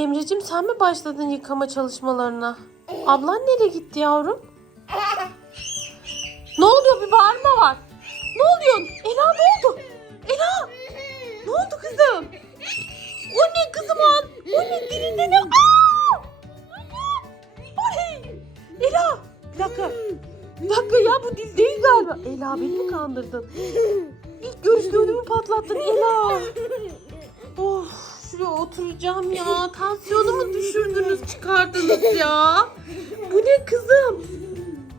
Emre'cim sen mi başladın yıkama çalışmalarına? Ablan nereye gitti yavrum? Ne oluyor bir bağırma var. Ne oluyor? Ela ne oldu? Ela ne oldu kızım? O ne kızım an? O ne dilinde ne? Aa! Ela bir dakika. Bir dakika ya bu dil değil galiba. Ela beni mi kandırdın? İlk görüşte ödümü patlattın Ela. Oturacağım ya. Tansiyonumu düşürdünüz çıkardınız ya. Bu ne kızım?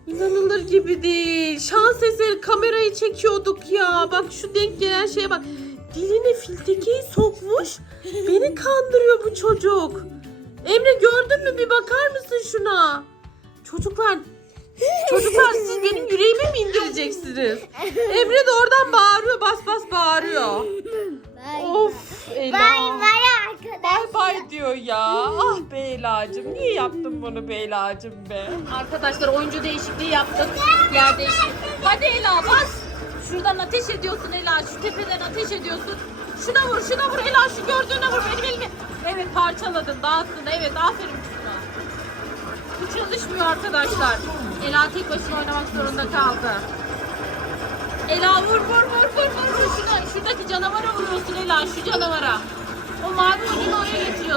İnanılır gibi değil. Şans eseri kamerayı çekiyorduk ya. Bak şu denk gelen şeye bak. Diline filtekeyi sokmuş. Beni kandırıyor bu çocuk. Emre gördün mü bir bakar mısın şuna? Çocuklar Çocuklar siz benim yüreğime mi indireceksiniz? Emre de oradan bağırıyor bas bas bağırıyor. Bay diyor ya. Ah be Ela'cığım. Niye yaptın bunu be Ela'cığım be? Arkadaşlar oyuncu değişikliği yaptık. Yer değişikliği. Hadi Ela bas. Şuradan ateş ediyorsun Ela. Şu tepeden ateş ediyorsun. Şuna vur şuna vur Ela. Şu gördüğüne vur. Benim elimi. Evet parçaladın dağıttın. Evet aferin kızına. Bu çalışmıyor arkadaşlar. Ela tek başına oynamak zorunda kaldı. Ela vur vur vur vur vur vur şuna şuradaki canavara vuruyorsun Ela şu canavara. O mavi ucunu oraya getiriyorsun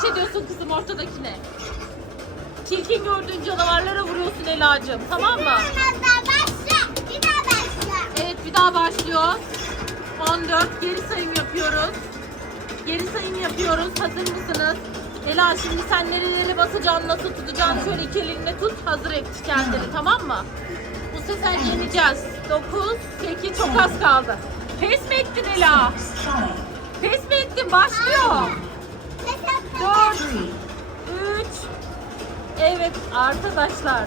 ateş ediyorsun kızım ortadakine. Çirkin gördüğün canavarlara vuruyorsun Ela'cığım tamam mı? Evet bir daha başlıyor. 14 geri sayım yapıyoruz. Geri sayım yapıyoruz. Hazır mısınız? Ela şimdi sen nerelere basacaksın, nasıl tutacaksın? Şöyle iki elinle tut. Hazır et kendini tamam mı? Bu sefer yeneceğiz. 9, 8 çok az kaldı. Pes mi ettin Ela? Pes mi ettin? Başlıyor. 4, 3, Evet arkadaşlar.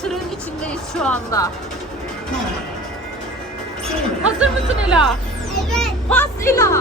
Tırın içindeyiz şu anda. Hazır mısın Ela? Evet. Bas Ela.